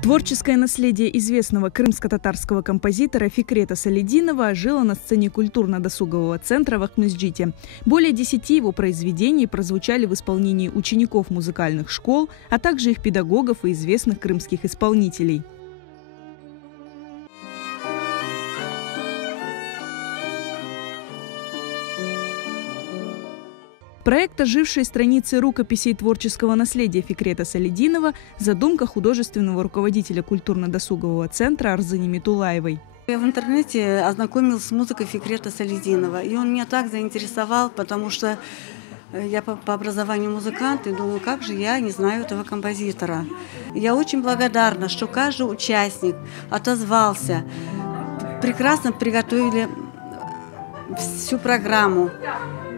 Творческое наследие известного крымско-татарского композитора Фикрета Салидинова ожило на сцене культурно-досугового центра в Акмесджите. Более 10 его произведений прозвучали в исполнении учеников музыкальных школ, а также их педагогов и известных крымских исполнителей. Проект «Ожившие страницы рукописей творческого наследия Фикрета Салидинова» – задумка художественного руководителя культурно-досугового центра Арзыни Митулаевой. Я в интернете ознакомилась с музыкой Фикрета Салидинова, и он меня так заинтересовал, потому что я по образованию музыкант, и думаю, как же я не знаю этого композитора. Я очень благодарна, что каждый участник отозвался, прекрасно приготовили всю программу.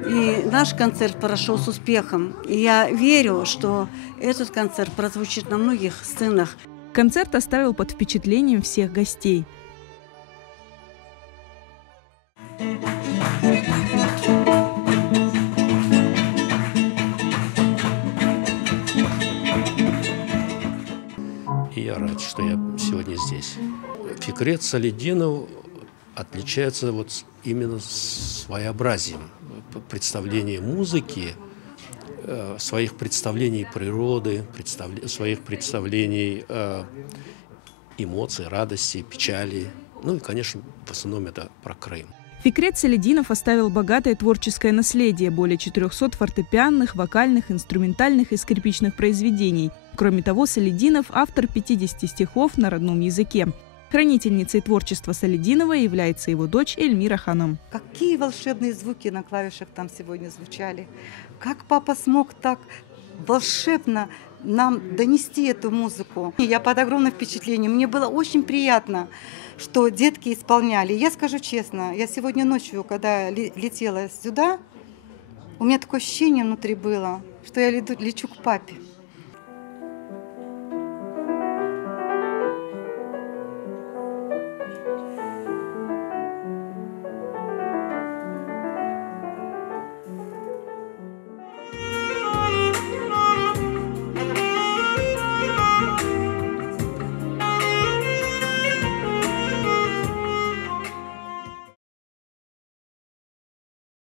И наш концерт прошел с успехом. И я верю, что этот концерт прозвучит на многих сценах. Концерт оставил под впечатлением всех гостей. И я рад, что я сегодня здесь. Фикрет Салидинов отличается именно своеобразием представления музыки, своих представлений природы, своих представлений эмоций, радости, печали. Ну и, конечно, в основном это про Крым. Фикрет Салидинов оставил богатое творческое наследие, более 400 фортепианных, вокальных, инструментальных и скрипичных произведений. Кроме того, Салидинов – автор 50 стихов на родном языке. Хранительницей творчества Салидинова является его дочь Эльмира Ханум. Какие волшебные звуки на клавишах там сегодня звучали. Как папа смог так волшебно нам донести эту музыку. Я под огромным впечатлением. Мне было очень приятно, что детки исполняли. Я скажу честно, я сегодня ночью, когда летела сюда, у меня такое ощущение внутри было, что я лечу к папе.